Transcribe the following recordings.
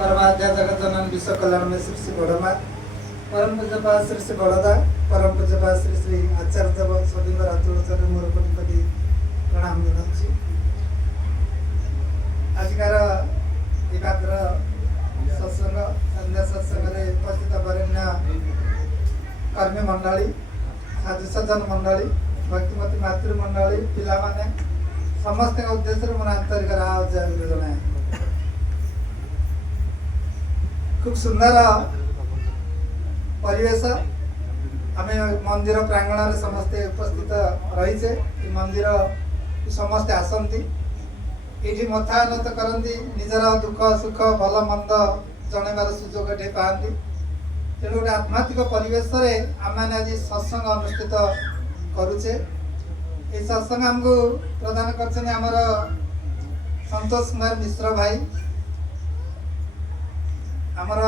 परमाध्या जगत जनन विश्व कल्याण में श्री श्री बड़मा परम पूज्यपा श्री श्री बड़दा परम पूज्यपा श्री श्री आचार्य देव सभी हाथ मोर कोटि कोटि प्रणाम जनाऊँ। आजिकार एकाग्र सत्संग संध्या सत्संग उपस्थित वरेण्य कर्मी मंडली साधु सज्जन मंडली भक्तिमती मातृमंडली पिला माने समस्त उद्देश्य मोर आंतरिक जय जनाए। खूब सुंदर परिवेश आम मंदिर प्रांगण समस्ते उपस्थित रहीचे मंदिर समस्ते आसती ये मथानत करती निजर दुख सुख भल मंद जनइबार सुजोग ये पाती तेणु गोटे आध्यात्मिक परिवेश आम आज सत्संग अनुष्ठित करुचे। ये सत्संग आमको प्रदान कर संतोष कुमार मिश्र भाई आमर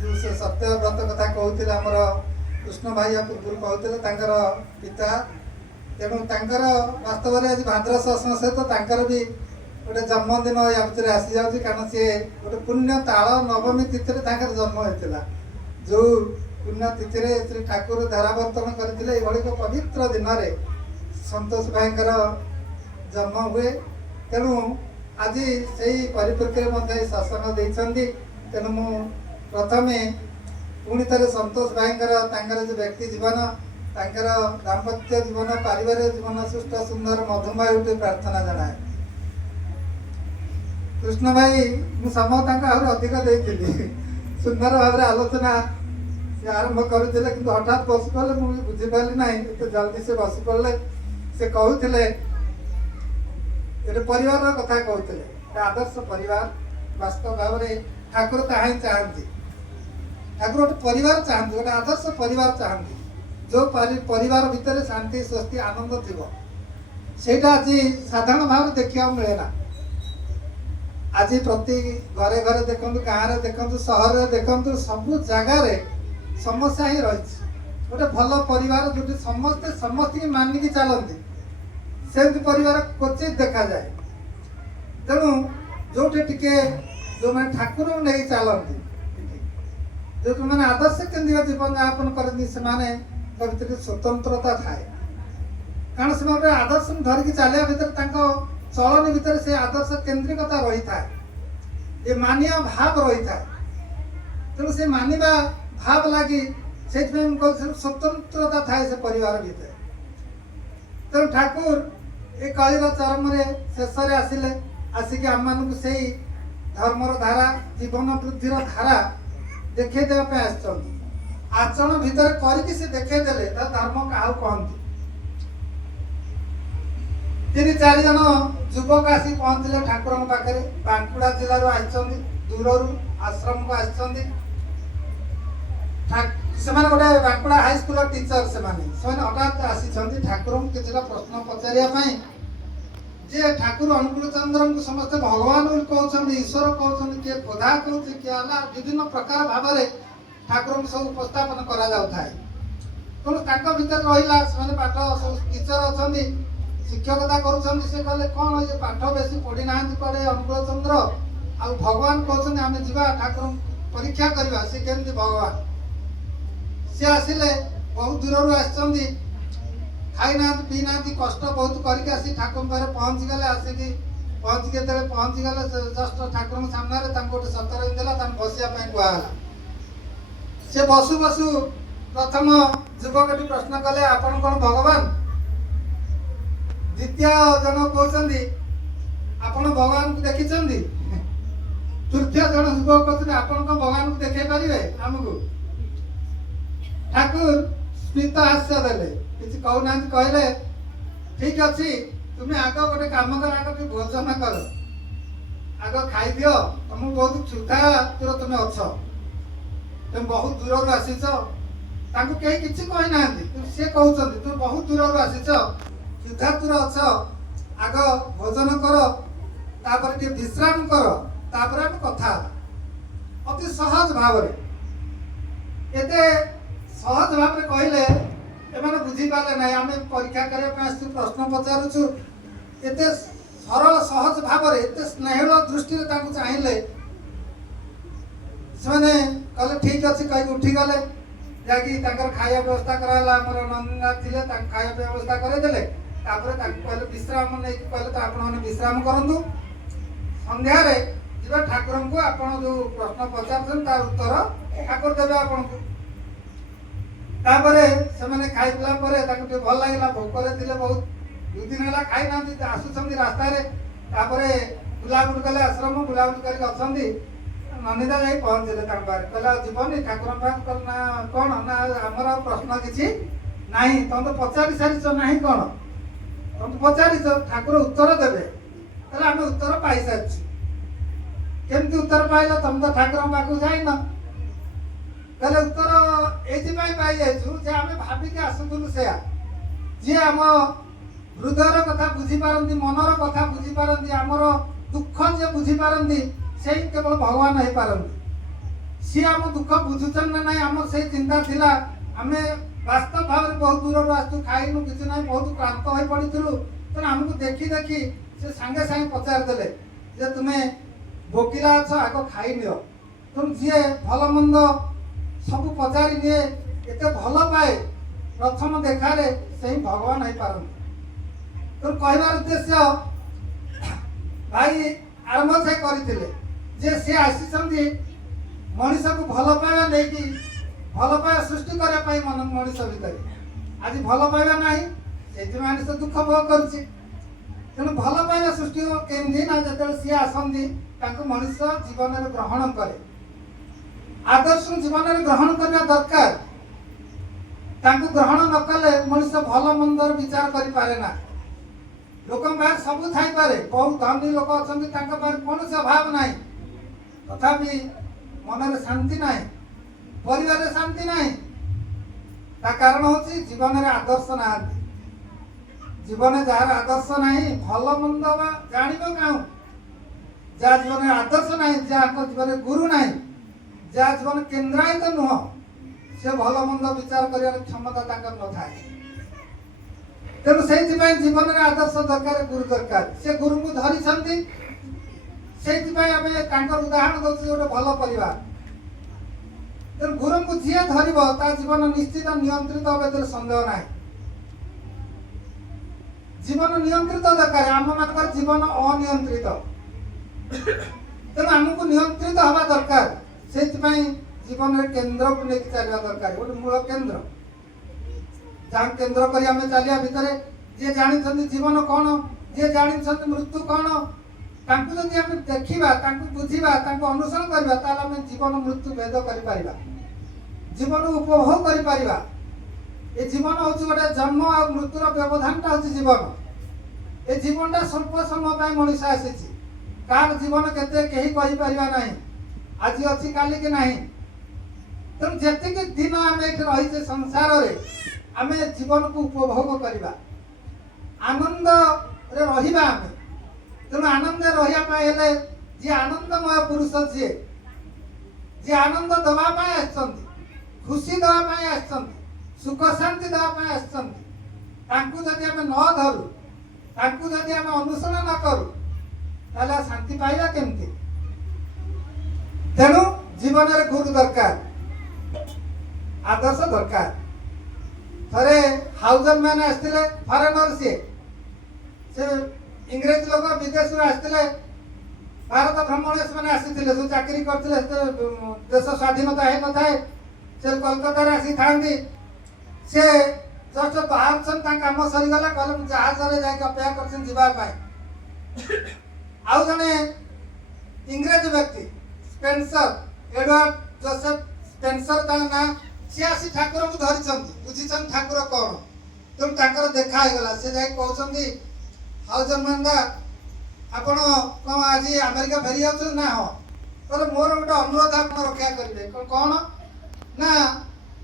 जो से सत्यव्रत कथा कहते आमर कृष्ण भाई पूर्व कहते पिता तेणु वास्तव में आज भाद्रव सहित भी गोटे जन्मदिन या भितर आसी जाऊँगी कारण सी गोटे पुण्य ताल नवमी तिथि जन्म होता जो पुण्य तिथि श्री ठाकुर धारावर्तन करते ये पवित्र दिन में संतोष भाई जन्म हुए। तेणु आज से परिप्रेक्षी में शासन देते तेणु मु प्रथमे पुणी थे संतोष भाई जो व्यक्ति जीवन दाम्पत्य जीवन पारिवारिक जीवन सुष्ठ सुंदर मधुमय उठे प्रार्थना जनाए। कृष्ण भाई मु समय अधिक देती सुंदर भाव आलोचना आरंभ करुले कि हठात बस पड़े मुझे बुझीपारि ना एत जल्दी से बस पड़े से कहते परिवार कथा कहते आदर्श परिवार वास्तव भाव में ठाकुर ता ही चाहती ठाकुर गोटे परिवार चाहती गोटे आदर्श परिवार चाहती जो परिवार भितर शांति स्वस्ति आनंद थी से आज साधारण भाव देखा मिले ना। आज प्रति घरे घरे देखु गाँव में देखु सहर में देखु सबू जगार समस्या ही रही गोटे भल परिवार जो समस्ते समस्त मानिकी चलती से परिवार क्वचित देखा जाए। तेणु जो जो मैंने ठाकुर नहीं चलती जो मैंने आदर्श केन्द्रीय जीवन यापन करती से भर स्वतंत्रता थाए कारण से गोटे आदर्श धरिकी चलिया भितर चलन भितर से आदर्श केन्द्रिकता रही था ये मानिया भाव रही था तेणु से मानिबा भाव लगी से स्वतंत्रता थाए से परिवार भितर। तेणु ठाकुर ये कलिर चरम शेष आसिले आसिक आम मानक से धर्मर धारा जीवन वृद्धिर धारा देखे देवाई आचरण भितर करके से देखेदेले धर्म क्या कहती। 3-4 जन युवक आसी पहुँचले ठाकुर पाखे बांकुड़ा जिलूर आई दूर आश्रम को आसते गोटे बांकुड़ा हाईस्कूल टीचर से हठात आसी ठाकुर किसी प्रश्न पचारे जे ठाकुर अनुकूल चंद्र को समस्त भगवान कहते ईश्वर कहते किए खोधा कहते किए विभिन्न प्रकार भाव ठाकुर सब उपस्थापन कर भीतर रहा पाठ सब टीचर अच्छा शिक्षकता करुँच से कहले कौन ये पाठ बेसी पढ़ी ना कड़े अनुकूल चंद्र आ भगवान कहते आम जा ठाकुर परीक्षा करवा सी केमती भगवान सी आसिले बहुत दूर आसती खाई ना पी ना कष्ट बहुत करके आसी ठाकुर पाखे पहुँची गले आसिक पहुँची गले जस्ट ठाकुर सामने गोटे सतर देला बसापी कहला से बसु बसु प्रथम युवक प्रश्न कले आपण कौन भगवान द्वितीय जन कहते आपण भगवान को देखी तृतीय जन युवक कहते आपण कौन भगवान को देखे पारे आमको ठाकुर स्मित हास्य देले किसी कहना कहले ठीक अच्छी तुम्हें आग गोटे कम कर आग भोजन कर आग खाई दियो तुम बहुत क्षुधा तुर तुम अच्छ तुम बहुत दूर आसीच कहीं किसी कहना सी कहते तुम बहुत दूर आसीच क्षुधा तुर अच्छ आग भोजन कर तापर टे विश्राम कर तापर आम कथा अति सहज भाव एते सहज भाव कहले एमाने बुझी पारे ना आम परीक्षा करने प्रश्न पचारूँ एत सरल सहज भाव एत स्नेहल दृष्टि चाहिए ସେମାନେ କହିଲେ ଠିକ୍ ଅଛି କହିକି ଉଠିଗଲେ। ଯାଇକି ତାଙ୍କର ଖାଇବା ବ୍ୟବସ୍ଥା କରାହେଲା। ଆମର ନନ୍ଦୀନାଥ ଥିଲେ, ତାଙ୍କୁ ଖାଇବା ବ୍ୟବସ୍ଥା କରାଇଦେଲେ। ତାପରେ ତାଙ୍କୁ କହିଲେ ବିଶ୍ରାମ ନେଇକି କହିଲେ ତ ଆପଣମାନେ ବିଶ୍ରାମ କରନ୍ତୁ, ସନ୍ଧ୍ୟାରେ ଯିବେ ଠାକୁରଙ୍କୁ ଆପଣ ଯେଉଁ ପ୍ରଶ୍ନ ପଚାରୁଛନ୍ତି ତାର ଉତ୍ତର ଠାକୁର ଦେବେ ଆପଣଙ୍କୁ। ତାପରେ ସେମାନେ ଖାଇଥିଲା ପରେ ତାଙ୍କୁ ଟିକେ ଭଲ ଲାଗିଲା, ଭୋକରେ ଥିଲେ ବହୁତ, 2 ଦିନ ହେଲା ଖାଇନାହାନ୍ତି, ଆସୁଛନ୍ତି ରାସ୍ତାରେ। ତାପରେ ବୁଲାବୁଲି କଲେ, ଆଶ୍ରମ ବୁଲାବୁଲି କରିକି ଅଛନ୍ତି। ନନ୍ଦିତା ଯାଇ ପହଞ୍ଚିଲେ ତାଙ୍କ ପାଖରେ, କହିଲେ ଆଉ ଯିବନି ଠାକୁରଙ୍କ ପାଖକୁ? କହିଲେ ନା କ'ଣ ନା ଆମର ଆଉ ପ୍ରଶ୍ନ କିଛି ନାହିଁ, ତମେ ତ ପଚାରି ସାରିଛ, ନାହିଁ କ'ଣ ତମେ ପଚାରିଛ, ଠାକୁର ଉତ୍ତର ଦେବେ। ତାହେଲେ ଆମେ ଉତ୍ତର ପାଇସାରିଛୁ। କେମିତି ଉତ୍ତର ପାଇଲ? ତମେ ତ ଠାକୁରଙ୍କ ପାଖକୁ ଯାଇନ। ତାହେଲେ ଉତ୍ତର ଏଇଥିପାଇଁ ପାଇଯାଇଛୁ ଯେ ଆମେ ଭାବିକି ଆସୁଥିଲୁ ସେୟା। ଯିଏ ଆମ ହୃଦୟର କଥା ବୁଝିପାରନ୍ତି, ମନର କଥା ବୁଝିପାରନ୍ତି, ଆମର ଦୁଃଖ ଯିଏ ବୁଝିପାରନ୍ତି, ସେଇ କେବଳ ଭଗବାନ ହେଇପାରନ୍ତି। ସିଏ ଆମ ଦୁଃଖ ବୁଝୁଛନ୍ତି ନା ନାହିଁ, ଆମର ସେଇ ଚିନ୍ତା ଥିଲା। ଆମେ ବାସ୍ତବ ଭାବରେ ବହୁତ ଦୂରରୁ ଆସିଛୁ, ଖାଇନୁ କିଛି ନାହିଁ, ବହୁତ କ୍ଳାନ୍ତ ହୋଇ ପଡ଼ିଥିଲୁ। ତେଣୁ ଆମକୁ ଦେଖି ଦେଖି ସେ ସାଙ୍ଗେ ସାଙ୍ଗେ ପଚାରିଦେଲେ ଯେ ତୁମେ ଭୋକିଲା ଅଛ, ଆଗ ଖାଇନିଅ। ତେଣୁ ଯିଏ ଭଲ ମନ୍ଦ ସବୁ ପଚାରି ନିଏ, ଏତେ ଭଲ ପାଏ, ପ୍ରଥମ ଦେଖାରେ ସେହି ଭଗବାନ ହେଇପାରନ୍ତି। ତେଣୁ କହିବାର ଉଦ୍ଦେଶ୍ୟ, ଭାଇ ଆରମ୍ଭ ସେ କରିଥିଲେ ଯେ ସେ ଆସିଛନ୍ତି ମଣିଷକୁ ଭଲ ପାଇବା ନେଇକି, ଭଲ ପାଇବା ସୃଷ୍ଟି କରିବା ପାଇଁ ମଣିଷ ଭିତରେ। ଆଜି ଭଲ ପାଇବା ନାହିଁ, ସେଇଥିପାଇଁ ମଣିଷ ଦୁଃଖ ଭୋଗ କରୁଛି। ତେଣୁ ଭଲ ପାଇବା ସୃଷ୍ଟି କେମିତି ନା ଯେତେବେଳେ ସିଏ ଆସନ୍ତି ତାଙ୍କୁ ମଣିଷ ଜୀବନରେ ଗ୍ରହଣ କରେ, ଆଦର୍ଶ ଜୀବନରେ ଗ୍ରହଣ କରିବା ଦରକାର। ତାଙ୍କୁ ଗ୍ରହଣ ନ କଲେ ମଣିଷ ଭଲ ମନ୍ଦର ବିଚାର କରିପାରେ ନା। ଲୋକଙ୍କ ପାଖରେ ସବୁ ଥାଇପାରେ, ବହୁତ ଧନୀ ଲୋକ ଅଛନ୍ତି, ତାଙ୍କ ପାଖରେ କୌଣସି ଅଭାବ ନାହିଁ, ତଥାପି ମନରେ ଶାନ୍ତି ନାହିଁ, ପରିବାରରେ ଶାନ୍ତି ନାହିଁ। ତା କାରଣ ହେଉଛି ଜୀବନରେ ଆଦର୍ଶ ନାହାନ୍ତି। ଜୀବନରେ ଯାହାର ଆଦର୍ଶ ନାହିଁ, ଭଲ ମନ୍ଦ ବା ଜାଣିବ କାହୁଁ। ଯାହା ଜୀବନରେ ଆଦର୍ଶ ନାହିଁ, ଯାହାଙ୍କ ଜୀବନରେ ଗୁରୁ ନାହିଁ, ଯାହା ଜୀବନ କେନ୍ଦ୍ରାୟିତ ନୁହଁ, ସେ ଭଲ ମନ୍ଦ ବିଚାର କରିବାର କ୍ଷମତା ତାଙ୍କର ନଥାଏ। ତେଣୁ ସେଇଥିପାଇଁ ଜୀବନରେ ଆଦର୍ଶ ଦରକାର, ଗୁରୁ ଦରକାର। ସେ ଗୁରୁଙ୍କୁ ଧରିଛନ୍ତି, ସେଇଥିପାଇଁ ଆମେ ତାଙ୍କର ଉଦାହରଣ ଦେଉଛୁ ଗୋଟେ ଭଲ ପରିବାର। ତେଣୁ ଗୁରୁଙ୍କୁ ଯିଏ ଧରିବ ତା ଜୀବନ ନିଶ୍ଚିତ ନିୟନ୍ତ୍ରିତ ହେବ, ଏଥିରେ ସନ୍ଦେହ ନାହିଁ। ଜୀବନ ନିୟନ୍ତ୍ରିତ ଦରକାର, ଆମମାନଙ୍କର ଜୀବନ ଅନିୟନ୍ତ୍ରିତ। ତେଣୁ ଆମକୁ ନିୟନ୍ତ୍ରିତ ହେବା ଦରକାର। ସେଇଥିପାଇଁ ଜୀବନରେ କେନ୍ଦ୍ରକୁ ନେଇକି ଚାଲିବା ଦରକାର, ଗୋଟେ ମୂଳ କେନ୍ଦ୍ର, ଯାହା କେନ୍ଦ୍ର କରି ଆମେ ଚାଲିବା ଭିତରେ ଯିଏ ଜାଣିଛନ୍ତି ଜୀବନ କ'ଣ, ଯିଏ ଜାଣିଛନ୍ତି ମୃତ୍ୟୁ କ'ଣ, ତାଙ୍କୁ ଯଦି ଆମେ ଦେଖିବା, ତାଙ୍କୁ ବୁଝିବା, ତାଙ୍କୁ ଅନୁସରଣ କରିବା, ତାହେଲେ ଆମେ ଜୀବନ ମୃତ୍ୟୁ ଭେଦ କରିପାରିବା, ଜୀବନ ଉପଭୋଗ କରିପାରିବା। ଏ ଜୀବନ ହେଉଛି ଗୋଟେ ଜନ୍ମ ଆଉ ମୃତ୍ୟୁର ବ୍ୟବଧାନଟା ହେଉଛି ଜୀବନ। ଏ ଜୀବନଟା ସ୍ୱଳ୍ପ ସମୟ ପାଇଁ ମଣିଷ ଆସିଛି। କାହାର ଜୀବନ କେତେ କେହି କହିପାରିବା ନାହିଁ, ଆଜି ଅଛି କାଲି କି ନାହିଁ। ତେଣୁ ଯେତିକି ଦିନ ଆମେ ଏଠି ରହିଛେ ସଂସାରରେ, ଆମେ ଜୀବନକୁ ଉପଭୋଗ କରିବା, ଆନନ୍ଦରେ ରହିବା ଆମେ। ତେଣୁ ଆନନ୍ଦରେ ରହିବା ପାଇଁ ହେଲେ ଯିଏ ଆନନ୍ଦମୟ ପୁରୁଷ, ଯିଏ ଆନନ୍ଦ ଦେବା ପାଇଁ ଆସିଛନ୍ତି, ଖୁସି ଦେବା ପାଇଁ ଆସିଛନ୍ତି, ସୁଖ ଶାନ୍ତି ଦେବା ପାଇଁ ଆସିଛନ୍ତି, ତାଙ୍କୁ ଯଦି ଆମେ ନ ଧରୁ, ତାଙ୍କୁ ଯଦି ଆମେ ଅନୁସରଣ ନ କରୁ, ତାହେଲେ ଶାନ୍ତି ପାଇବା କେମିତି? ତେଣୁ ଜୀବନରେ ଗୁରୁ ଦରକାର, ଆଦର୍ଶ ଦରକାର। ଥରେ ହାଉଜର ମ୍ୟାନ୍ ଆସିଥିଲେ, ଫରେନର, ସେ ଇଂରେଜ ଲୋକ ବିଦେଶରୁ ଆସିଥିଲେ, ଭାରତ ଭ୍ରମଣରେ ସେମାନେ ଆସିଥିଲେ, ସବୁ ଚାକିରି କରିଥିଲେ। ଦେଶ ସ୍ୱାଧୀନତା ହେଇନଥାଏ, ସେ କଲକାତାରେ ଆସିଥାନ୍ତି। ସେ ଜଷ୍ଟ ବାହାରୁଛନ୍ତି, ତାଙ୍କ କାମ ସରିଗଲା, କହିଲେ ମୁଁ ଜାହାଜରେ ଯାଇକି ଅପେକ୍ଷା କରିଛନ୍ତି ଯିବା ପାଇଁ। ଆଉ ଜଣେ ଇଂରେଜ ବ୍ୟକ୍ତି, ସ୍ପେନ୍ସର, ଏଡୱାର୍ଡ ଜୋସେଫ ସ୍ପେନ୍ସର ତାଙ୍କ ନାଁ, ସିଏ ଆସି ଠାକୁରଙ୍କୁ ଧରିଛନ୍ତି, ବୁଝିଛନ୍ତି ଠାକୁର କ'ଣ। ତେଣୁ ତାଙ୍କର ଦେଖା ହେଇଗଲା। ସେ ଯାଇ କହୁଛନ୍ତି, ହାଉଜର ମ୍ୟାନ୍, ଆପଣ କ'ଣ ଆଜି ଆମେରିକା ଫେରି ଯାଉଛନ୍ତି? ନା ହଁ। କହିଲେ ମୋର ଗୋଟେ ଅନୁରୋଧ ଆପଣ ରକ୍ଷା କରିବେ। କ'ଣ ନା,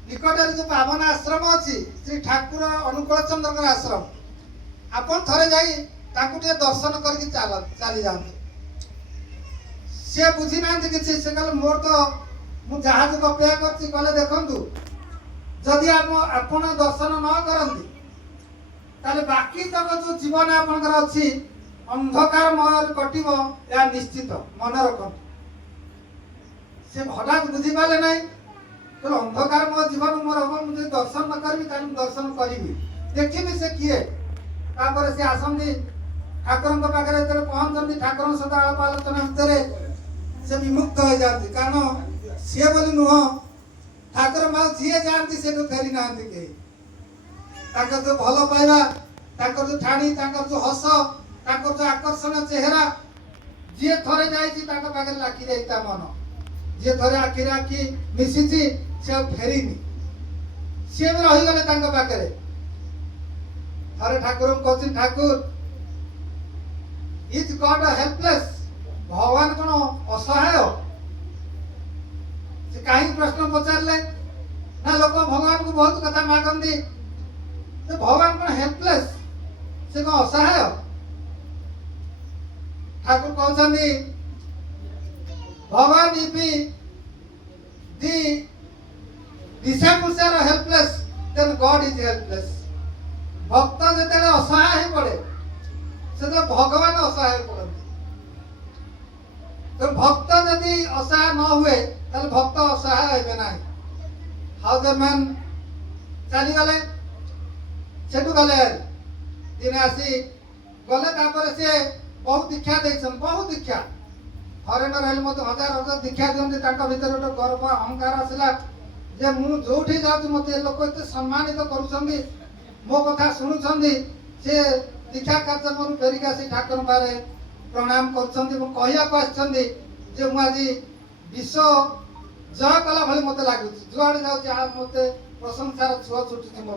ନିକଟରେ ଯେଉଁ ପାବନ ଆଶ୍ରମ ଅଛି, ଶ୍ରୀ ଠାକୁର ଅନୁକୂଳ ଚନ୍ଦ୍ରଙ୍କର ଆଶ୍ରମ, ଆପଣ ଥରେ ଯାଇ ତାଙ୍କୁ ଟିକେ ଦର୍ଶନ କରିକି ଚାଲି ଯାଆନ୍ତୁ। ସିଏ ବୁଝି ନାହାନ୍ତି କିଛି। ସେ କହିଲେ ମୋର ତ, ମୁଁ ଜାହାଜକୁ ଅପେକ୍ଷା କରିଛି। କହିଲେ ଦେଖନ୍ତୁ, ଯଦି ଆପଣ ଦର୍ଶନ ନ କରନ୍ତି, ତାହେଲେ ବାକି ତକ ଯେଉଁ ଜୀବନ ଆପଣଙ୍କର ଅଛି ଅନ୍ଧକାରମୟରେ କଟିବ, ଏହା ନିଶ୍ଚିତ, ମନେ ରଖନ୍ତୁ। से हठात बुझीपारे ना तो अंधकार मो जीवन मोर हम मुझे दर्शन न करी दर्शन करी देखी से किए तापर से आसंती ठाकुर पाखे पहुंचती ठाकुर सहित आलाप आलोचना भितर से विमुक्त हो जाती कारण सी बोली नुह ठाकुर माँ जी जाती से फेरी ना कहीं जो भल पाइबा जो ठाणी जो हस जो आकर्षण चेहरा जी थे जाके लाखी जाता मन जी थे आखिरे आखि मिशी से फेरीनी सी भी रहीगले पाखे थे ठाकुर कहते ठाकुर इज गॉड हेल्पलेस भगवान कौन असहाय से कहीं प्रश्न पचारे ना लोक भगवान को बहुत कथा मागती तो भगवान कौन हेल्पलेस से कौन असहाय ठाकुर कहते भगवान if the disciples are helpless then God is helpless भक्त जते असहाय पड़े से तो भगवान असहाय पड़ते तो भक्त यदि असहाय न हुए ताले भक्त असहाय हेबे ना हाउजरमैन चली गले सेठू गले दिने आसी गले तापर से बहुत दीक्षा देछन बहुत दीक्षा फरेनर हेल मत हजार हजार दीक्षा दियंती तांका भीतर गोटे गर्व अहंकार आसला जे मु जोठी जाउछु मते लोक एते सम्मानित करूछंदी मो कथा सुनुछंदी से दीक्षा कार्यक्रम फेरिका से ठाकुर बारे प्रणाम करछंदी मो कहिया पाछंदी जे मु आज विश्व जय कला भली मते लागुछि जुआडे जाउछि आ मते प्रशंसार छुआ छुटुछि मो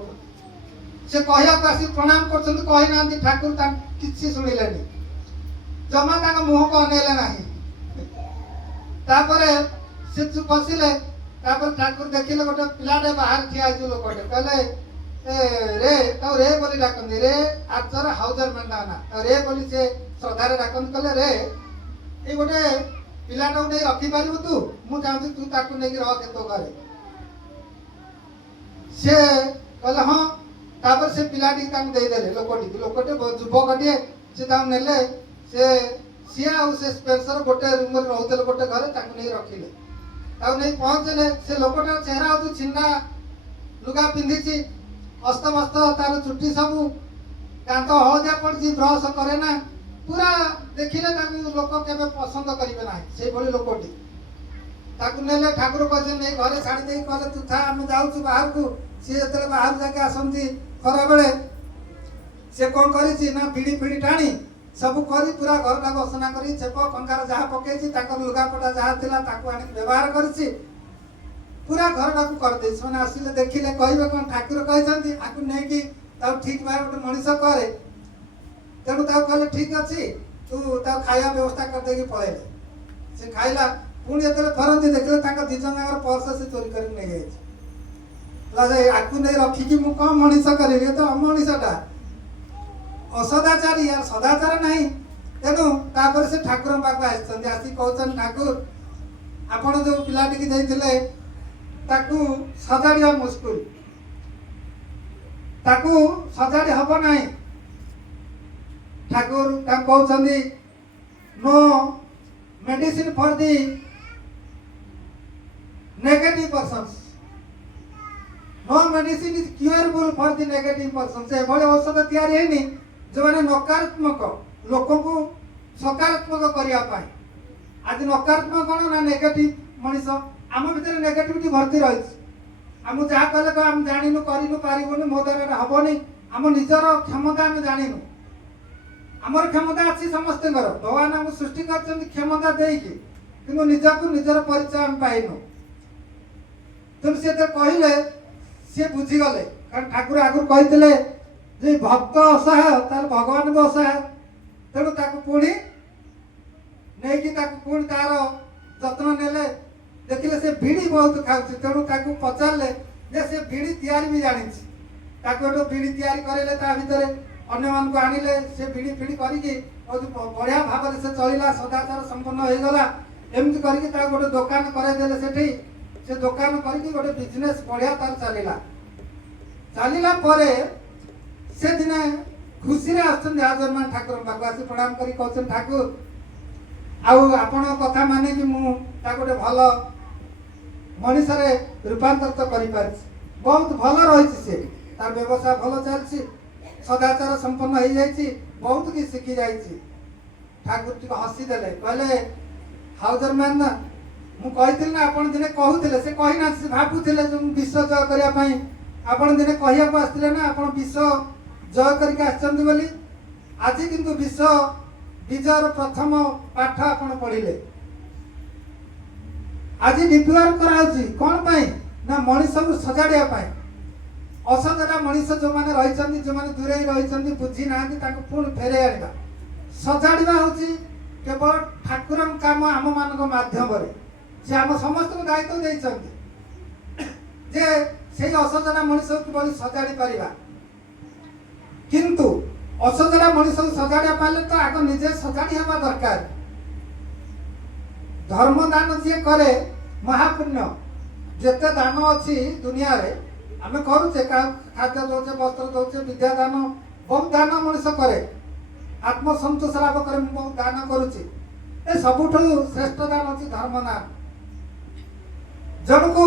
से कहिया पासी प्रणाम करछंदी कहि नांती ठाकुर ता किछि सुनिलेनी जमा ताका मुह को अनेले नाही तापरे से चुप बसिले तापर ठाकुर देखिले गोटे पिलाटे बाहर ठिया जो लोकटे कहले रे तो रे बोली डाकंदी रे आचर हाउजर मंडा ना तो रे बोली से श्रद्धारे डाकंदी कहले रे ए गोटे पिलाटा उठे रखी पारिबु तू मु चाहूँ तू ताकू नहीं रख तो घरे से कहले हाँ तापर से पिलाटी ताकू दे देले लोकटे युवकटे से ताकू नेले से सिया और से स्पेंसर गोटे रूम रे रहउतले गोटे घरे ताकू नहीं रखिले ताकू नहीं पहुंचले से लोकटार चेहरा हो छिन्ना लुगा पिंधिची अस्त मस्त तार चुट्टी सबू दांत हलदिया पड़ी ब्रश करे ना पूरा देखिले ताकू लोक केबे पसंद करिवे ना से भली लोकटी ताकू नेले ठाकुर कहजे नहीं घरे छाड़ी देई कहले तू था हम जाउछु बाहर को से जतले बाहर जाके आसंती खरा बेले से कोन करिछि ना बीड़ी फीड़ी टाणी सब करी पूरा घर का असना करी छेप कंकार जहाँ पकेछि ताकर लुगापटा जहाँ थिला ताकू आनी व्यवहार करिछि पूरा घर टाकू कर दे माने आसिले देखिले कहबे कोन ठाकुर कहछंती आकू नै कि ता ठीक बार गोटे मनीष करे तेणु ता कहले ठीक अछि तू ता खाया व्यवस्था कर देगी पळेले से खाइला पुणी जतले फरंती देखले ताका दिजंगार पर्स से चोरी करी नै जाइछि लाजे आकू नै रखी कि मु कोन मनीष करे तो अमनीषटा असदाचारी यार सदाचार नहीं तेणु तापर से ठाकुर पाक आसी आसी कहछन ठाकुर आपण जो पिलाटी की देइथिले ताकू सजाड़िया मुस्कुल ताकू सजाड़ी हब नहीं ठाकुर कहते no medicine for the negative persons no medicine is curable for the negative persons से भले औषध तैयारी है जो मैंने नकारात्मक लोक को सकारात्मक करने आज नकारात्मक कौन ना नेगेटिव मनीष आम भर नेगेटिविटी भर्ती रही आम जहाँ कहले आम जानू कर पारबुनि मो द्वारा हेनी आम निजर क्षमता आम जानू आमर क्षमता अच्छी समस्त भगवान आम सृष्टि कर क्षमता देकी कि निजक निजर परिचय आम पाइनु तेणु से कहले सी बुझीगले कारण ठाकुर आगुरी कहते जे भक्त असहाय तार भगवान भी असहाय तेणु पुणी नहीं पुणी तार जत्न नेले देखिले से बीड़ी बहुत खाऊँ तेणु पचारे जे से बीड़ी तैयारी भी जानी गोटे बीड़ी तैयारी करेले ता भितर अन्य मान को आनिले से बीड़ी फीड़ी करके बढ़िया भाव से चलला सदाचार संपन्न हो गला एमती करके गोटे दुकान कराइदेले से दुकान करके गोटे बिजनेस बढ़िया तार चलला परे से दिने खुशी रे आछन हाजरमान ठाकुर पाक आसी प्रणाम करी कहछन ठाकुर आउ आपण कथा माने कि मु ता गोटे भल ମଣିଷରେ ରୂପାନ୍ତରିତ କରିପାରିଛି। ବହୁତ ଭଲ ରହିଛି, ସେ ତାର ବ୍ୟବସାୟ ଭଲ ଚାଲିଛି, ସଦାଚାର ସମ୍ପନ୍ନ ହେଇଯାଇଛି, ବହୁତ କିଛି ଶିଖି ଯାଇଛି। ଠାକୁର ଟିକେ ହସିଦେଲେ, କହିଲେ ହାଉଜର ମ୍ୟାନ୍ ନା, ମୁଁ କହିଥିଲି ନା ଆପଣ ଦିନେ କହୁଥିଲେ, ସେ କହିନାହାନ୍ତି, ସେ ଭାବୁଥିଲେ ଯେ ମୁଁ ବିଶ୍ୱ ଜୟ କରିବା ପାଇଁ ଆପଣ ଦିନେ କହିବାକୁ ଆସିଥିଲେ ନା ଆପଣ ବିଶ୍ୱ ଜୟ କରିକି ଆସିଛନ୍ତି ବୋଲି। ଆଜି କିନ୍ତୁ ବିଶ୍ୱ ବିଜୟର ପ୍ରଥମ ପାଠ ଆପଣ ପଢିଲେ। ଆଜି ବିପ୍ଳବ କରାଯାଉଛି କଣ ପାଇଁ ନା ମଣିଷକୁ ସଜାଡ଼ିବା ପାଇଁ। ଅସଜଡ଼ା ମଣିଷ ଯେଉଁମାନେ ରହିଛନ୍ତି, ଯେଉଁମାନେ ଦୂରେଇ ରହିଛନ୍ତି, ବୁଝି ନାହାନ୍ତି, ତାଙ୍କୁ ପୁଣି ଫେରେଇ ଆଣିବା। ସଜାଡ଼ିବା ହେଉଛି କେବଳ ଠାକୁରଙ୍କ କାମ ଆମମାନଙ୍କ ମାଧ୍ୟମରେ। ସେ ଆମ ସମସ୍ତଙ୍କୁ ଦାୟିତ୍ୱ ଦେଇଛନ୍ତି ଯେ ସେଇ ଅସଜଡ଼ା ମଣିଷକୁ କିଭଳି ସଜାଡ଼ି ପାରିବା। କିନ୍ତୁ ଅସଜଡ଼ା ମଣିଷକୁ ସଜାଡ଼ିବା ପାଇଲେ ତ ଆଗ ନିଜେ ସଜାଡ଼ି ହେବା ଦରକାର। ଧର୍ମ ଦାନ ଯିଏ କରେ ମହାପୁଣ୍ୟ। ଯେତେ ଦାନ ଅଛି ଦୁନିଆରେ ଆମେ କରୁଛେ, ଖାଦ୍ୟ ଦଉଛେ, ବସ୍ତ୍ର ଦଉଛେ, ବିଦ୍ୟା ଦାନ, ବହୁତ ଦାନ ମଣିଷ କରେ। ଆତ୍ମସନ୍ତୋଷ ଲାଭ କରେ, ମୁଁ ବହୁତ ଦାନ କରୁଛି। ଏ ସବୁଠୁ ଶ୍ରେଷ୍ଠ ଦାନ ଅଛି ଧର୍ମ ଦାନ। ଜଣକୁ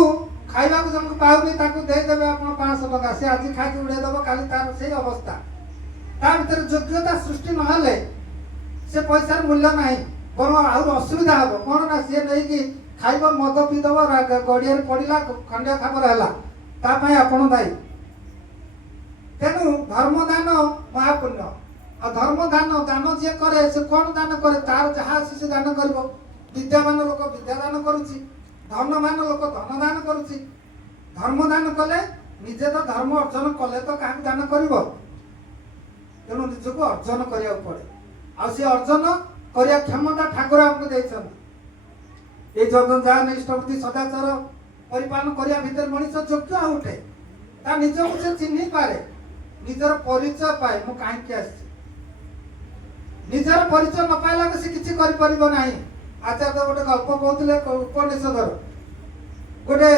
ଖାଇବାକୁ ଜଣକୁ ପାଉନି, ତାକୁ ଦେଇଦେବେ ଆପଣ 500 ଟଙ୍କା, ସେ ଆଜି ଖାଇକି ଉଡ଼େଇ ଦେବ, କାଲି ତାର ସେଇ ଅବସ୍ଥା। ତା ଭିତରେ ଯୋଗ୍ୟତା ସୃଷ୍ଟି ନହେଲେ ସେ ପଇସାର ମୂଲ୍ୟ ନାହିଁ, ବରଂ ଆହୁରି ଅସୁବିଧା ହବ। କଣ ନା ସିଏ ନେଇକି ଖାଇବ, ମଦ ପିଇଦବ, ଗଡ଼ିଆରେ ପଡ଼ିଲା, ଖଣ୍ଡିଆ ଖାବର ହେଲା, ତା ପାଇଁ ଆପଣ ଦାୟୀ। ତେଣୁ ଧର୍ମ ଦାନ ମହାପୁଣ୍ୟ। ଆଉ ଧର୍ମ ଦାନ ଯିଏ କରେ ସେ କଣ ଦାନ କରେ, ତାର ଯାହା ଅଛି ସେ ଦାନ କରିବ। ବିଦ୍ୟାମାନ ଲୋକ ବିଦ୍ୟା ଦାନ କରୁଛି, ଧନମାନ ଲୋକ ଧନ ଦାନ କରୁଛି। ଧର୍ମ ଦାନ କଲେ ନିଜେ ତ ଧର୍ମ ଅର୍ଜନ କଲେ ତ କାହାକୁ ଦାନ କରିବ। ତେଣୁ ନିଜକୁ ଅର୍ଜନ କରିବାକୁ ପଡେ। ଆଉ ସେ ଅର୍ଜନ କରିବା କ୍ଷମତା ଠାକୁର ଆମକୁ ଦେଇଛନ୍ତି। এই ଜଗନ୍ନାଥ ଇଷ୍ଟପତି ସଦାଚାର ପରିପାଳନ କରିବା ଭିତରେ ମଣିଷ ଯୋଗ୍ୟ ଉଠେ। ତା ନିଜକୁ ସେ ଚିହ୍ନି ପାରେ, ନିଜର ପରିଚୟ ପାଏ, ମୁଁ କାହିଁକି ଆସିଛି। ନିଜର ପରିଚୟ ନ ପାଇଲାକୁ ସେ କିଛି କରିପାରିବ ନାହିଁ। ଆଚାର୍ଯ୍ୟ ଗୋଟେ ଗଳ୍ପ କହୁଥିଲେ ଉପନିଷଦର, ଗୋଟେ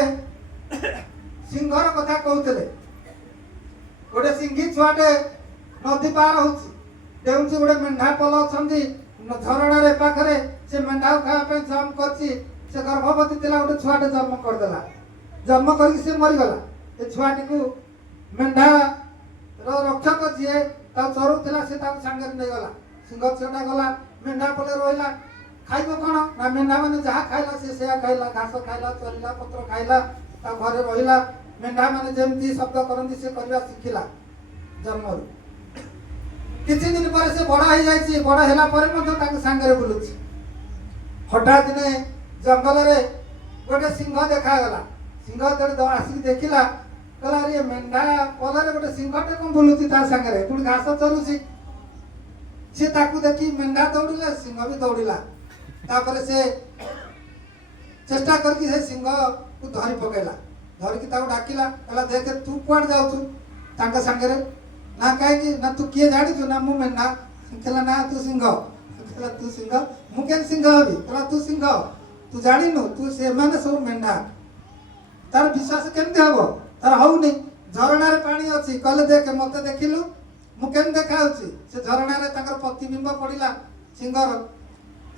ସିଂହର କଥା କହୁଥିଲେ। ଗୋଟେ ସିଂହୀ ଛୁଆଟେ ନଦୀ ପାର ହଉଛି, ଡେଉଁଛି, ଗୋଟେ ମେଣ୍ଢା ପଲ ଅଛନ୍ତି ଝରଣାରେ ପାଖରେ, ସେ ମେଣ୍ଢାକୁ ଖାଇବା ପାଇଁ ଜମ୍ପ କରିଛି। ସେ ଗର୍ଭବତୀ ଥିଲା, ଗୋଟେ ଛୁଆଟେ ଜନ୍ମ କରିଦେଲା। ଜନ୍ମ କରିକି ସେ ମରିଗଲା। ଏ ଛୁଆଟିକୁ ମେଣ୍ଢାର ରକ୍ଷକ ଯିଏ ତାକୁ ଚରୁଥିଲା, ସେ ତାକୁ ସାଙ୍ଗରେ ନେଇଗଲା। ସିଂହ ଛୁଆଟା ଗଲା, ମେଣ୍ଢା ପଲେ ରହିଲା। ଖାଇବ କଣ ନା ମେଣ୍ଢା ମାନେ ଯାହା ଖାଇଲା ସେ ସେୟା ଖାଇଲା, ଘାସ ଖାଇଲା, ଚରିଲା, ପତ୍ର ଖାଇଲା, ତା ଘରେ ରହିଲା। ମେଣ୍ଢା ମାନେ ଯେମିତି ଶବ୍ଦ କରନ୍ତି ସେ କରିବା ଶିଖିଲା ଜନ୍ମରୁ। କିଛି ଦିନ ପରେ ସେ ବଡ ହେଇଯାଇଛି, ବଡ ହେଲା ପରେ ମଧ୍ୟ ତାଙ୍କ ସାଙ୍ଗରେ ବୁଲୁଛି। ହଠାତ୍ ଦିନେ ଜଙ୍ଗଲରେ ଗୋଟେ ସିଂହ ଦେଖାଗଲା। ସିଂହ ଯେତେବେଳେ ଆସିକି ଦେଖିଲା, କହିଲା ଆରେ ମେଣ୍ଢା ପଲରେ ଗୋଟେ ସିଂହଟେ କଣ ବୁଲୁଛି ତା ସାଙ୍ଗରେ, ପୁଣି ଘାସ ଚରୁଛି। ସେ ତାକୁ ଦେଖି ମେଣ୍ଢା ଦୌଡ଼ିଲା, ସିଂହ ବି ଦୌଡ଼ିଲା। ତାପରେ ସେ ଚେଷ୍ଟା କରିକି ସେ ସିଂହକୁ ଧରି ପକେଇଲା। ଧରିକି ତାକୁ ଡାକିଲା, କହିଲା ଦେଖେ ତୁ କୁଆଡେ ଯାଉଛୁ ତାଙ୍କ ସାଙ୍ଗରେ। ନା କାହିଁକି ନା ତୁ କିଏ ଜାଣିଛୁ ନା ମୁଁ ମେଣ୍ଢା। କହିଲା ନା ତୁ ସିଂହ। କହିଲା ତୁ ସିଂହ, ମୁଁ କେମିତି ସିଂହ ହେବି। କହିଲା ତୁ ସିଂହ, ତୁ ଜାଣିନୁ ତୁ ସେମାନେ ସବୁ ମେଣ୍ଢା। ତାର ବିଶ୍ୱାସ କେମିତି ହବ, ତାର ହଉନି। ଝରଣାରେ ପାଣି ଅଛି, କହିଲେ ଦେଖେ ମତେ ଦେଖିଲୁ ମୁଁ କେମିତି ଦେଖା ହଉଛି। ସେ ଝରଣାରେ ତାଙ୍କର ପ୍ରତିବିମ୍ବ ପଡିଲା ସିଂହର।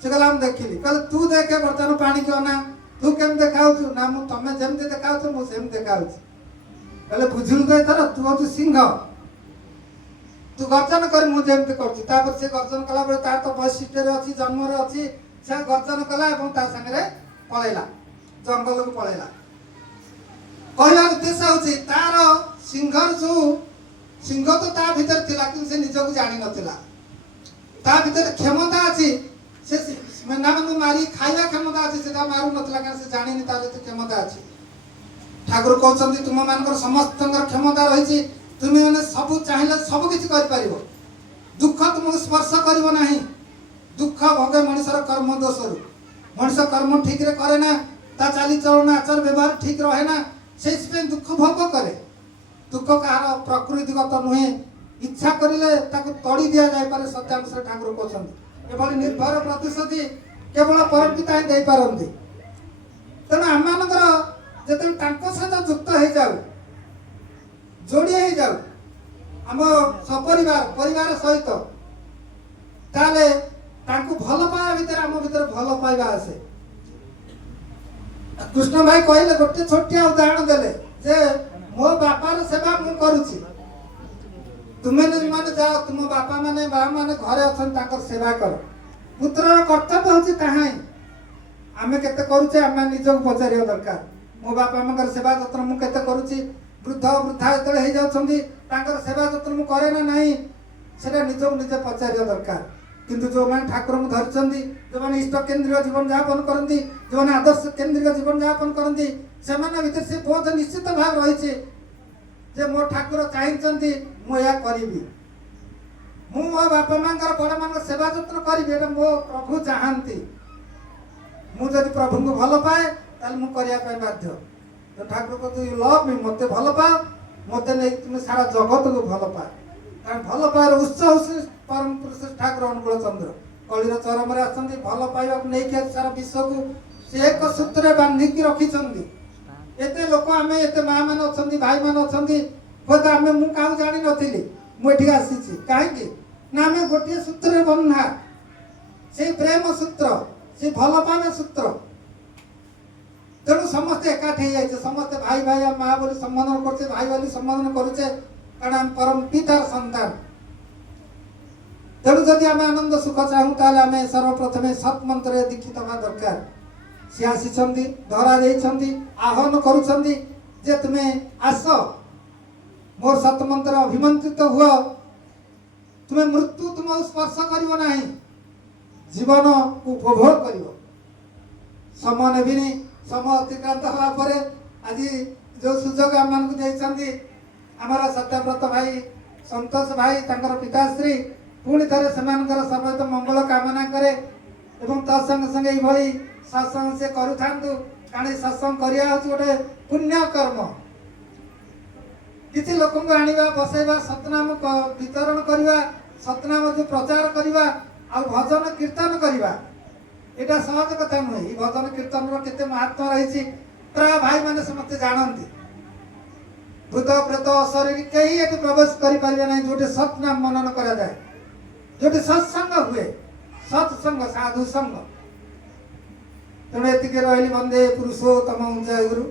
ସେ କହିଲା ମୁଁ ଦେଖିଲି। କହିଲେ ତୁ ଦେଖେ ବର୍ତ୍ତମାନ ପାଣିକି ଅନା, ତୁ କେମିତି ଦେଖା ହଉଛୁ। ନା ମୁଁ ତମେ ଯେମିତି ଦେଖା ହଉଛ ମୁଁ ସେମିତି ଦେଖା ହଉଛି। କହିଲେ ବୁଝିଲୁ ତ ଏଥର, ତୁ ହଉଛୁ ସିଂହ, ତୁ ଗର୍ଜନ କରି ମୁଁ ଯେମିତି କରୁଛି। ତାପରେ ସେ ଗର୍ଜନ କଲା ବେଳେ ତାର ତ ବୈଶିଷ୍ଟ୍ୟରେ ଅଛି, ଜନ୍ମରେ ଅଛି। ସେ ଗର୍ଜନ କଲା ଏବଂ ତା ସାଙ୍ଗରେ ପଳେଇଲା, ଜଙ୍ଗଲକୁ ପଳେଇଲା। କହିବାର ଉଦ୍ଦେଶ୍ୟ ହଉଛି ତାର ସିଂହର ଯୋଉ ସିଂହ ତ ତା ଭିତରେ ଥିଲା, କିନ୍ତୁ ସେ ନିଜକୁ ଜାଣିନଥିଲା। ତା ଭିତରେ କ୍ଷମତା ଅଛି, ସେ ମେଣ୍ଢାମାନଙ୍କୁ ମାରି ଖାଇବା କ୍ଷମତା ଅଛି, ସେଟା ମାରୁନଥିଲା କାରଣ ସେ ଜାଣିନି ତାର ଏତେ କ୍ଷମତା ଅଛି। ଠାକୁର କହୁଛନ୍ତି ତୁମ ମାନଙ୍କର ସମସ୍ତଙ୍କର କ୍ଷମତା ରହିଛି, ତୁମେ ମାନେ ସବୁ ଚାହିଁଲେ ସବୁ କିଛି କରିପାରିବ। ଦୁଃଖ ତୁମକୁ ସ୍ପର୍ଶ କରିବ ନାହିଁ। ଦୁଃଖ ଭୋଗେ ମଣିଷର କର୍ମ ଦୋଷରୁ। ମଣିଷ କର୍ମ ଠିକରେ କରେ ନା, ତା ଚାଲିଚଳନ ଆଚାର ବ୍ୟବହାର ଠିକ ରହେ ନା, ସେଇଥିପାଇଁ ଦୁଃଖ ଭୋଗ କରେ। ଦୁଃଖ କାହାର ପ୍ରକୃତିଗତ ନୁହେଁ, ଇଚ୍ଛା କରିଲେ ତାକୁ ତଡ଼ି ଦିଆଯାଇପାରେ। ସତ୍ୟାଂଶରେ ଠାକୁର କହୁଛନ୍ତି ଏଭଳି ନିର୍ଭର ପ୍ରତିଶ୍ରୁତି କେବଳ ପରମପିତା ହିଁ ଦେଇପାରନ୍ତି। ତେଣୁ ଆମମାନଙ୍କର ଯେତେବେଳେ ତାଙ୍କ ସହିତ ଯୁକ୍ତ ହେଇଯାଉ, ଯୋଡ଼ି ହେଇଯାଉ ଆମ ସପରିବାର ପରିବାର ସହିତ, ତାହେଲେ ତାଙ୍କୁ ଭଲ ପାଇବା ଭିତରେ ଆମ ଭିତରେ ଭଲ ପାଇବା ଆସେ। कृष्ण भाई कहले गोटे छोटिया उदाहरण देले जे मो बापार सेवा मु करूची तुमे माने जाओ तुम बापा माने बा माने घरे अछन ताकर सेवा कर पुत्रर कर्तव्य होची ताहाई आमे केते करूचे आमे निजक पचारियो दरकार मो बापा मानकर सेवा जतन मु केते करूची वृद्ध वृद्धा जतले हे जाउछंदी ताकर सेवा जतन मु करे ना नाही सेटा निजक निजे पचारियो दरकार किंतु जो माने ठाकुर मु धरछंदी जो माने इष्ट केंद्रीय जीवन यापन करंदी जो माने आदर्श केंद्रीय जीवन यापन करंदी सेमाने भीतर से बोध निश्चित भाव रहिছে जे मो ठाकुर चाहिंचंदी मु या करिबी मु मो बापा मानकर बड़ मानकर सेवा जतन करिबी एटा मो प्रभु चाहंती मु जदि प्रभु को भल पाए ताल मु करिया पाए बाध्य तो ठाकुर को तू लव मी मते भल पा मते नै तुम सारा जगत को भल पा कारण भल पाएर उत्सव परम पुरुष ठाकुर अनुकूल चंद्र कलिर चरम रे आछंती भल पाइबा नै के सारा विश्व को से एक सूत्र बांधी की रखिछंती एते लोक आमे एते मां मान अछंती भाई मान अछंती होत आमे मु काउ जानि नथिली मु एठी आसीची काहे कि ना आमे गोटे सूत्र रे बंधा से प्रेम सूत्र से भल पावे सूत्र तेणु समस्ते एकाठी जाइछे समस्ते भाई भाई आ मां बोली सम्मान करछे भाई बोली सम्मान करूछे कारण हम परम पितार संतान तेणु जदि आमे आनंद सुख चाहू ताले आमे सर्वप्रथमे सत मंत्र दीक्षित होगा दरकार सी आसी धरा देइछंती आह्वान करूछंती जे तुमे आस मोर सत मंत्र अभिमंत्रित हुआ तुमे मृत्यु तुम स्पर्श करिवो नाही जीवन को उपभोग करिवो समय नेबिनी समय अतिक्रांत हवा परे आज जो सुजोग आम मान देइछंती हमारा सत्यव्रत भाई संतोष भाई तांकर पिताश्री पुणी थे से सर्वत मंगल कामना करे एवं तत्संग संगे ये सत्संग से करूँ कारण सत्संग करिया गोटे पुण्य कर्म किसी लोक आनिबा बसैबा सतनाम वितरण करवा सतनाम जो प्रचार करवा आ भजन कीर्तन करवा यहाँ सहज कथा नुहे भजन कीर्तन केते महात्मा रही प्राय भाई मैंने समस्त जानती भूत प्रेत अशरीर कहीं ये प्रवेश करें ना जो सतनाम मनन करा जाए जो सत्संग हुए सत्संग साधु संग तेणु एति रही वंदे पुरुषोत्तम जय गुरु।